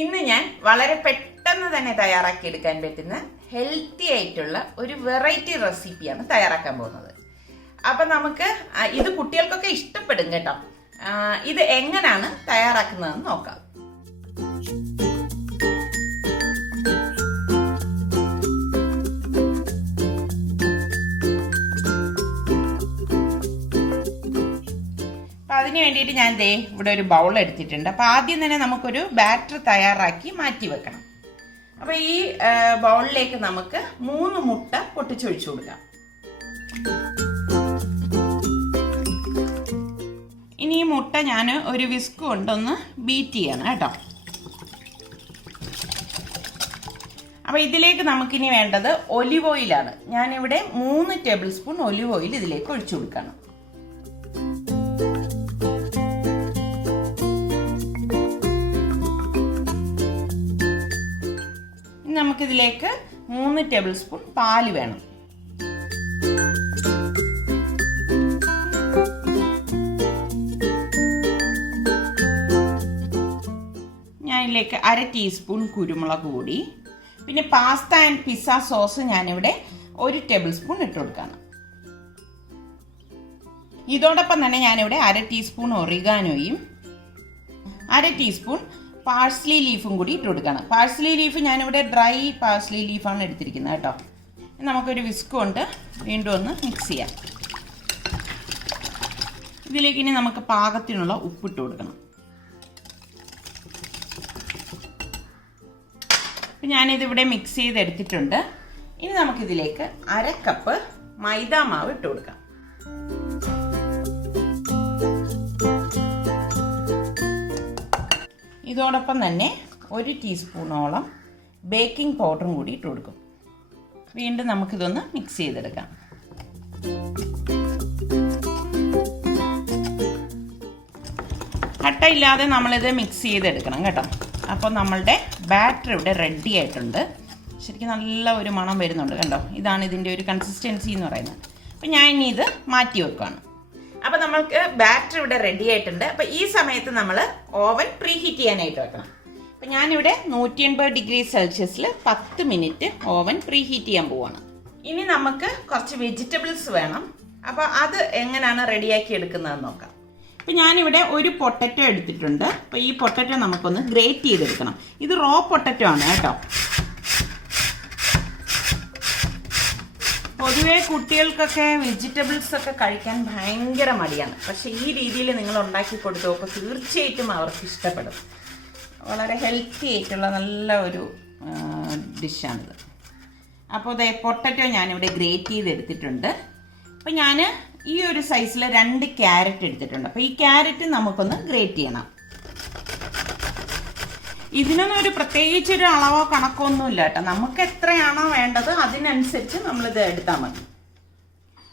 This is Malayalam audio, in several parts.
ഇന്ന് ഞാൻ വളരെ പെട്ടെന്ന് തന്നെ തയ്യാറാക്കിയെടുക്കാൻ പറ്റുന്ന ഹെൽത്തി ആയിട്ടുള്ള ഒരു വെറൈറ്റി റെസിപ്പിയാണ് തയ്യാറാക്കാൻ പോകുന്നത്. അപ്പം നമുക്ക് ഇത് കുട്ടികൾക്കൊക്കെ ഇഷ്ടപ്പെടും കേട്ടോ. ഇത് എങ്ങനെയാണ് തയ്യാറാക്കുന്നതെന്ന് നോക്കാം. അതിന് വേണ്ടിയിട്ട് ഞാൻ ഇവിടെ ഒരു ബൗൾ എടുത്തിട്ടുണ്ട്. അപ്പോൾ ആദ്യം തന്നെ നമുക്കൊരു ബാറ്റർ തയ്യാറാക്കി മാറ്റി വെക്കണം. അപ്പോൾ ഈ ബൗളിലേക്ക് നമുക്ക് 3 മുട്ട പൊട്ടിച്ചൊഴിച്ചു കൊടുക്കാം. ഇനി ഈ മുട്ട ഞാൻ ഒരു വിസ്ക് കൊണ്ടൊന്ന് ബീറ്റ് ചെയ്യണം കേട്ടോ. അപ്പോൾ ഇതിലേക്ക് നമുക്കിനി വേണ്ടത് ഒലിവ് ഓയിലാണ്. ഞാനിവിടെ 3 ടേബിൾ സ്പൂൺ ഒലിവ് ഓയിൽ ഇതിലേക്ക് ഒഴിച്ചു കൊടുക്കണം. നമുക്കിതിലേക്ക് 3 ടേബിൾ സ്പൂൺ പാല് വേണം. ഞാൻ ഇതിലേക്ക് 1/2 ടീസ്പൂൺ കുരുമുളക് പൊടി, പിന്നെ പാസ്ത ആൻഡ് പിസ്സ സോസ് ഞാനിവിടെ 1 ടേബിൾ സ്പൂൺ ഇട്ട് കൊടുക്കാണ്. ഇതോടൊപ്പം തന്നെ ഞാനിവിടെ 1/2 ടീസ്പൂൺ ഒറിഗാനോയും 1/2 ടീസ്പൂൺ പാഴ്സ്ലി ലീഫും കൂടി ഇട്ട് കൊടുക്കണം. പാഴ്സ്ലി ലീഫ് ഞാനിവിടെ ഡ്രൈ പാഴ്സ്ലി ലീഫാണ് എടുത്തിരിക്കുന്നത് കേട്ടോ. നമുക്കൊരു വിസ്ക് കൊണ്ട് വീണ്ടും ഒന്ന് മിക്സ് ചെയ്യാം. ഇതിലേക്ക് ഇനി നമുക്ക് പാകത്തിനുള്ള ഉപ്പിട്ട് കൊടുക്കണം. അപ്പം ഞാനിതിവിടെ മിക്സ് ചെയ്തെടുത്തിട്ടുണ്ട്. ഇനി നമുക്കിതിലേക്ക് 1/2 കപ്പ് മൈദാ മാവ് ഇട്ട് കൊടുക്കാം. ഇതോടൊപ്പം തന്നെ 1 ടീസ്പൂണോളം ബേക്കിംഗ് പൗഡറും കൂടി ഇട്ട് കൊടുക്കും. വീണ്ടും നമുക്കിതൊന്ന് മിക്സ് ചെയ്തെടുക്കാം. കട്ടയില്ലാതെ നമ്മളിത് മിക്സ് ചെയ്തെടുക്കണം കേട്ടോ. അപ്പോൾ നമ്മളുടെ ബാറ്റർ ഇവിടെ റെഡി ആയിട്ടുണ്ട്. ശരിക്കും നല്ല ഒരു മണം വരുന്നുണ്ട് കണ്ടോ. ഇതാണ് ഇതിൻ്റെ ഒരു കൺസിസ്റ്റൻസി എന്ന് പറയുന്നത്. അപ്പോൾ ഞാൻ ഇനി ഇത് മാറ്റി വെക്കുകയാണ്. അപ്പോൾ നമ്മൾക്ക് ബാറ്റർ ഇവിടെ റെഡി ആയിട്ടുണ്ട്. അപ്പോൾ ഈ സമയത്ത് നമ്മൾ ഓവൻ പ്രീ ഹീറ്റ് ചെയ്യാനായിട്ട് വെക്കണം. അപ്പോൾ ഞാനിവിടെ 180 ഡിഗ്രി സെൽഷ്യസിൽ 10 മിനിറ്റ് ഓവൻ പ്രീ ഹീറ്റ് ചെയ്യാൻ പോവാണ്. ഇനി നമുക്ക് കുറച്ച് വെജിറ്റബിൾസ് വേണം. അപ്പോൾ അത് എങ്ങനെയാണ് റെഡിയാക്കി എടുക്കുന്നതെന്ന് നോക്കാം. അപ്പോൾ ഞാനിവിടെ ഒരു പൊട്ടറ്റോ എടുത്തിട്ടുണ്ട്. അപ്പോൾ ഈ പൊട്ടറ്റോ നമുക്കൊന്ന് ഗ്രേറ്റ് ചെയ്തെടുക്കണം. ഇത് റോ പൊട്ടറ്റോ ആണ് കേട്ടോ. പൊതുവെ കുട്ടികൾക്കൊക്കെ വെജിറ്റബിൾസ് ഒക്കെ കഴിക്കാൻ ഭയങ്കര മടിയാണ്. പക്ഷേ ഈ രീതിയിൽ നിങ്ങൾ ഉണ്ടാക്കി കൊടുത്തു നോക്കുക, തീർച്ചയായിട്ടും അവർക്ക് ഇഷ്ടപ്പെടും. വളരെ ഹെൽത്തി ആയിട്ടുള്ള നല്ല ഒരു ഡിഷാണിത്. അപ്പോൾ ദേ പൊട്ടറ്റോ ഞാനിവിടെ ഗ്രേറ്റ് ചെയ്തെടുത്തിട്ടുണ്ട്. അപ്പോൾ ഞാൻ ഈ ഒരു സൈസിൽ 2 ക്യാരറ്റ് എടുത്തിട്ടുണ്ട്. അപ്പോൾ ഈ ക്യാരറ്റ് നമുക്കൊന്ന് ഗ്രേറ്റ് ചെയ്യണം. ഇതിനൊന്നും ഒരു പ്രത്യേകിച്ചൊരു അളവോ കണക്കോ ഒന്നുമില്ല കേട്ടോ. നമുക്ക് എത്രയാണോ വേണ്ടത് അതിനനുസരിച്ച് നമ്മളിത് എടുത്താൽ മതി.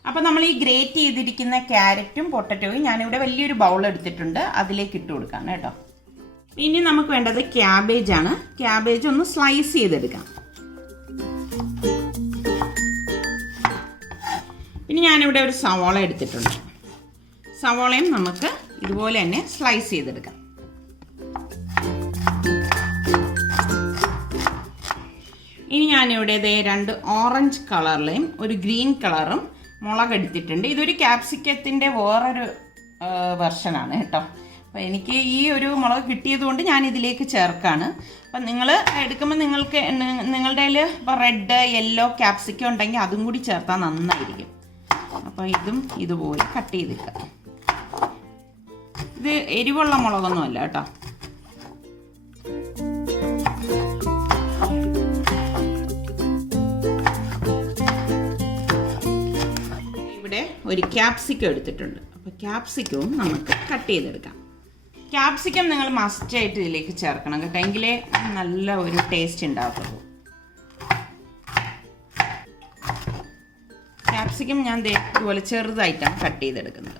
അപ്പോൾ നമ്മൾ ഈ ഗ്രേറ്റ് ചെയ്തിരിക്കുന്ന ക്യാരറ്റും പൊട്ടറ്റോയും ഞാനിവിടെ വലിയൊരു ബൗൾ എടുത്തിട്ടുണ്ട്, അതിലേക്ക് ഇട്ട് കൊടുക്കാം കേട്ടോ. ഇനി നമുക്ക് വേണ്ടത് ക്യാബേജ് ആണ്. ക്യാബേജ് ഒന്ന് സ്ലൈസ് ചെയ്തെടുക്കാം. പിന്നെ ഞാനിവിടെ ഒരു സവാള എടുത്തിട്ടുണ്ട്. സവാളയും നമുക്ക് ഇതുപോലെ തന്നെ സ്ലൈസ് ചെയ്തെടുക്കാം. ഇനി ഞാനിവിടെ 2 ഓറഞ്ച് കളറിലെയും ഒരു ഗ്രീൻ കളറും മുളക് എടുത്തിട്ടുണ്ട്. ഇതൊരു ക്യാപ്സിക്കത്തിൻ്റെ വേറൊരു വെർഷനാണ് കേട്ടോ. അപ്പോൾ എനിക്ക് ഈ ഒരു മുളക് കിട്ടിയതുകൊണ്ട് ഞാൻ ഇതിലേക്ക് ചേർക്കാണ്. അപ്പം നിങ്ങൾ എടുക്കുമ്പോൾ നിങ്ങളുടെ കയ്യിൽ ഇപ്പോൾ റെഡ് യെല്ലോ ക്യാപ്സിക്കം ഉണ്ടെങ്കിൽ അതും കൂടി ചേർത്താൽ നന്നായിരിക്കും. അപ്പോൾ ഇതും ഇതുപോലെ കട്ട് ചെയ്തിട്ട്, ഇത് എരിവുള്ള മുളകൊന്നുമല്ല കേട്ടോ. ഒരു ക്യാപ്സിക്കം എടുത്തിട്ടുണ്ട്. അപ്പോൾ ക്യാപ്സിക്കവും നമുക്ക് കട്ട് ചെയ്തെടുക്കാം. ക്യാപ്സിക്കം നിങ്ങൾ മസ്റ്റായിട്ട് ഇതിലേക്ക് ചേർക്കണം കേട്ടോ, എങ്കിലേ നല്ല ഒരു ടേസ്റ്റ് ഉണ്ടാകത്തുള്ളൂ. ക്യാപ്സിക്കം ഞാൻ ഇതുപോലെ ചെറുതായിട്ടാണ് കട്ട് ചെയ്തെടുക്കുന്നത്.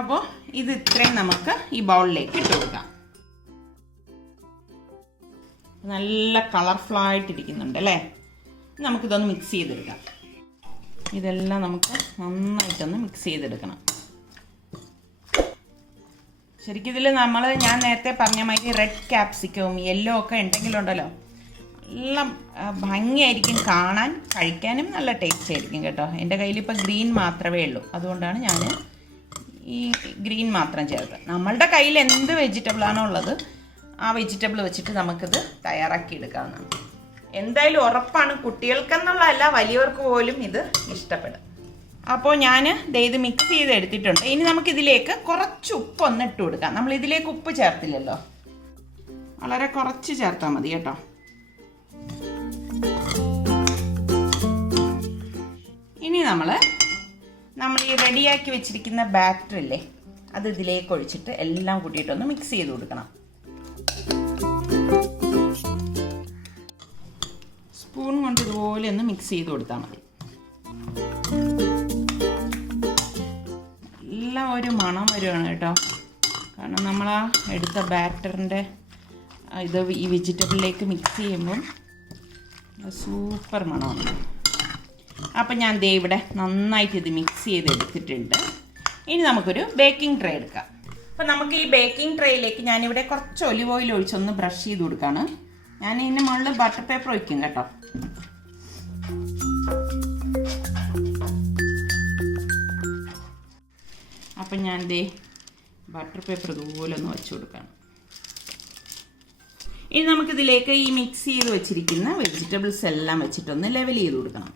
അപ്പോൾ ഇത് ഇത്രയും നമുക്ക് ഈ ബൗളിലേക്ക് ഇട്ട് കൊടുക്കാം. നല്ല കളർഫുള്ളായിട്ടിരിക്കുന്നുണ്ട് അല്ലേ. നമുക്കിതൊന്ന് മിക്സ് ചെയ്തെടുക്കാം. ഇതെല്ലാം നമുക്ക് നന്നായിട്ടൊന്ന് മിക്സ് ചെയ്തെടുക്കണം. ശരിക്കും ഇതിൽ ഞാൻ നേരത്തെ പറഞ്ഞ മാതിരി റെഡ് ക്യാപ്സിക്കവും യെല്ലോ ഒക്കെ ഉണ്ടെങ്കിലുണ്ടല്ലോ നല്ല ഭംഗിയായിരിക്കും കാണാൻ, കഴിക്കാനും നല്ല ടേസ്റ്റ് ആയിരിക്കും കേട്ടോ. എൻ്റെ കയ്യിലിപ്പോൾ ഗ്രീൻ മാത്രമേ ഉള്ളൂ, അതുകൊണ്ടാണ് ഞാൻ ഈ ഗ്രീൻ മാത്രം ചേർത്തത്. നമ്മളുടെ കയ്യിൽ എന്ത് വെജിറ്റബിളാണോ ഉള്ളത് ആ വെജിറ്റബിൾ വെച്ചിട്ട് നമുക്കിത് തയ്യാറാക്കി എടുക്കാവുന്നതാണ്. എന്തായാലും ഉറപ്പാണ് കുട്ടികൾക്കെന്നുള്ളതല്ല വലിയവർക്ക് പോലും ഇത് ഇഷ്ടപ്പെടും. അപ്പോൾ ഞാൻ ഇത് മിക്സ് ചെയ്ത് എടുത്തിട്ടുണ്ട്. ഇനി നമുക്കിതിലേക്ക് കുറച്ച് ഉപ്പൊന്ന് ഇട്ട് കൊടുക്കാം. നമ്മൾ ഇതിലേക്ക് ഉപ്പ് ചേർത്തില്ലല്ലോ, വളരെ കുറച്ച് ചേർത്താൽ മതി കേട്ടോ. ഇനി നമ്മൾ ഈ റെഡിയാക്കി വെച്ചിരിക്കുന്ന ബാറ്ററില്ലേ അത് ഇതിലേക്ക് ഒഴിച്ചിട്ട് എല്ലാം കൂട്ടിയിട്ടൊന്ന് മിക്സ് ചെയ്ത് കൊടുക്കണം. സ്പൂൺ കൊണ്ട് ഇതുപോലെ ഒന്ന് മിക്സ് ചെയ്ത് കൊടുത്താൽ മതി. നല്ല ഒരു മണം വരുവാണ് കേട്ടോ, കാരണം നമ്മൾ ആ എടുത്ത ബാറ്ററിൻ്റെ ഇത് ഈ വെജിറ്റബിളിലേക്ക് മിക്സ് ചെയ്യുമ്പം സൂപ്പർ മണമാണ്. അപ്പം ഞാൻ ഇവിടെ നന്നായിട്ട് ഇത് മിക്സ് ചെയ്ത് എടുത്തിട്ടുണ്ട്. ഇനി നമുക്കൊരു ബേക്കിംഗ് ട്രേ എടുക്കാം. അപ്പം നമുക്ക് ഈ ബേക്കിംഗ് ട്രേയിലേക്ക് ഞാനിവിടെ കുറച്ച് ഒലിവ് ഓയിൽ ഒഴിച്ചൊന്ന് ബ്രഷ് ചെയ്ത് കൊടുക്കുകയാണ്. ഞാൻ ഇതിൻ്റെ മുകളിൽ ബട്ടർ പേപ്പർ ഒഴിക്കും കേട്ടോ. അപ്പം ഞാൻ ബട്ടർ പേപ്പർ ഇതുപോലെ ഒന്ന് വെച്ച് കൊടുക്കുകയാണ്. ഇനി നമുക്കിതിലേക്ക് ഈ മിക്സ് ചെയ്ത് വെച്ചിരിക്കുന്ന വെജിറ്റബിൾസ് എല്ലാം വെച്ചിട്ടൊന്ന് ലെവൽ ചെയ്ത് കൊടുക്കണം.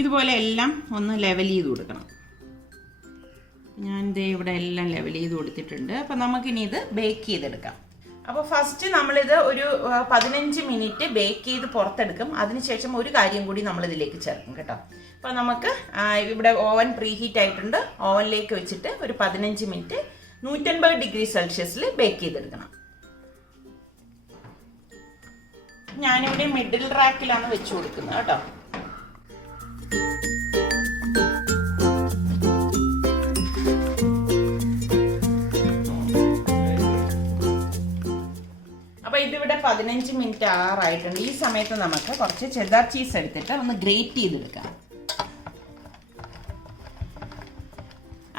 ഇതുപോലെ എല്ലാം ഒന്ന് ലെവൽ ചെയ്ത് കൊടുക്കണം. ഞാൻ ഇവിടെ എല്ലാം ലെവൽ ചെയ്ത് കൊടുത്തിട്ടുണ്ട്. അപ്പം നമുക്കിനി ഇത് ബേക്ക് ചെയ്തെടുക്കാം. അപ്പോൾ ഫസ്റ്റ് നമ്മളിത് ഒരു 15 മിനിറ്റ് ബേക്ക് ചെയ്ത് പുറത്തെടുക്കും. അതിനുശേഷം ഒരു കാര്യം കൂടി നമ്മളിതിലേക്ക് ചേർക്കും കേട്ടോ. അപ്പോൾ നമുക്ക് ഇവിടെ ഓവൻ പ്രീ ഹീറ്റ് ആയിട്ടുണ്ട്. ഓവനിലേക്ക് വെച്ചിട്ട് ഒരു 15 മിനിറ്റ് 150 ഡിഗ്രി സെൽഷ്യസിൽ ബേക്ക് ചെയ്തെടുക്കണം. ഞാനിവിടെ മിഡിൽ റാക്കിലാണ് വെച്ച് കൊടുക്കുന്നത് കേട്ടോ. ഇതിവിടെ 15 മിനിറ്റ് ആറായിട്ടുണ്ട്. ഈ സമയത്ത് നമുക്ക് കുറച്ച് ചെദാർ ചീസ് എടുത്തിട്ട് ഒന്ന് ഗ്രേറ്റ് ചെയ്തെടുക്കാം.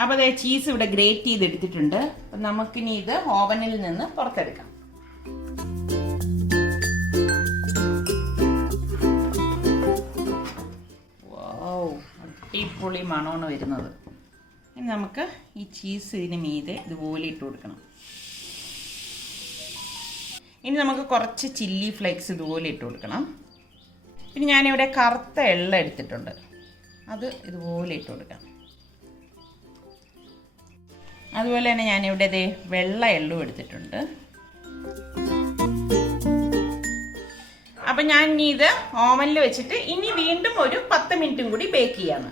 അപ്പോൾ ചീസ് ഇവിടെ ഗ്രേറ്റ് ചെയ്തെടുത്തിട്ടുണ്ട്. അപ്പം നമുക്കിനി ഇത് ഓവനിൽ നിന്ന് പുറത്തെടുക്കാം. വൗ, അടിപൊളി മണമാണ് വരുന്നത്. ഇനി നമുക്ക് ഈ ചീസ് ഇതിന് മീതെ ഇതുപോലെ ഇട്ട് കൊടുക്കണം. ഇനി നമുക്ക് കുറച്ച് ചില്ലി ഫ്ലേക്സ് ഇതുപോലെ ഇട്ട് കൊടുക്കണം. പിന്നെ ഞാനിവിടെ കറുത്ത എള്ള എടുത്തിട്ടുണ്ട്, അത് ഇതുപോലെ ഇട്ട് കൊടുക്കാം. അതുപോലെ തന്നെ ഞാനിവിടെ വെള്ള എള്ളും എടുത്തിട്ടുണ്ട്. അപ്പം ഞാൻ ഇനി ഇത് ഓവനിൽ വെച്ചിട്ട് ഇനി വീണ്ടും ഒരു 10 മിനിറ്റും കൂടി ബേക്ക് ചെയ്യാണ്.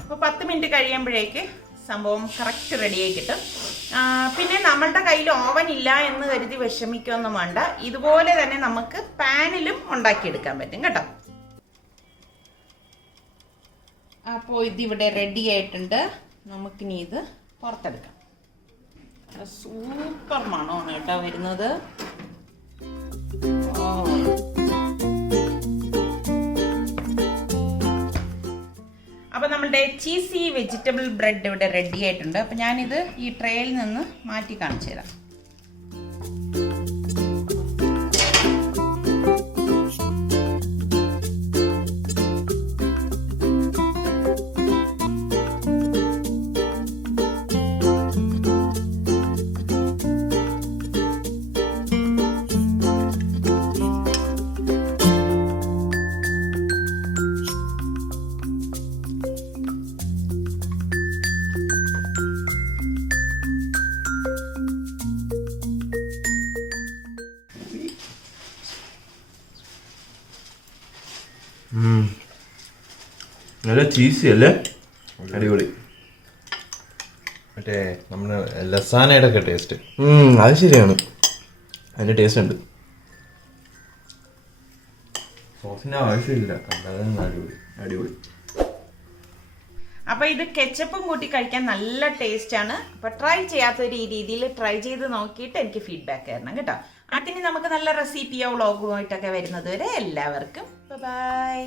അപ്പോൾ 10 മിനിറ്റ് കഴിയുമ്പോഴേക്ക് സംഭവം കറക്റ്റ് റെഡിയായി കിട്ടും. പിന്നെ നമ്മളുടെ കയ്യിൽ ഓവൻ ഇല്ല എന്ന് കരുതി വിഷമിക്കൊന്നും വേണ്ട. ഇതുപോലെ തന്നെ നമുക്ക് പാനിലും ഉണ്ടാക്കിയെടുക്കാൻ പറ്റും കേട്ടോ. അപ്പോൾ ഇതിവിടെ റെഡി ആയിട്ടുണ്ട്. നമുക്കിനി ഇത് പുറത്തെടുക്കാം. സൂപ്പർ മണമാണ് കേട്ടോ വരുന്നത്. അപ്പോൾ നമ്മുടെ ചീസി വെജിറ്റബിൾ ബ്രെഡ് ഇവിടെ റെഡി ആയിട്ടുണ്ട്. അപ്പോൾ ഞാനിത് ഈ ട്രേയിൽ നിന്ന് മാറ്റി കാണിച്ചു തരാം. നല്ല ചീസി അല്ലേ, അടിപൊളി. മറ്റേ നമ്മുടെ ലസാനയുടെ ഒക്കെ ടേസ്റ്റ്. അത് ശരിയാണ്, അതിൻ്റെ ടേസ്റ്റ് ഉണ്ട്. സോസിൻ്റെ ആവശ്യമില്ല, അല്ലാതെ അടിപൊളി അടിപൊളി. അപ്പോൾ ഇത് കെച്ചപ്പും കൂട്ടി കഴിക്കാൻ നല്ല ടേസ്റ്റാണ്. അപ്പോൾ ട്രൈ ചെയ്യാത്തൊരു ഈ രീതിയിൽ ട്രൈ ചെയ്ത് നോക്കിയിട്ട് എനിക്ക് ഫീഡ്ബാക്ക് തരണം കേട്ടോ. അതിന് നമുക്ക് നല്ല റെസിപ്പിയോ വ്ളോഗുമായിട്ടൊക്കെ വരുന്നത് വരെ എല്ലാവർക്കും ബൈ.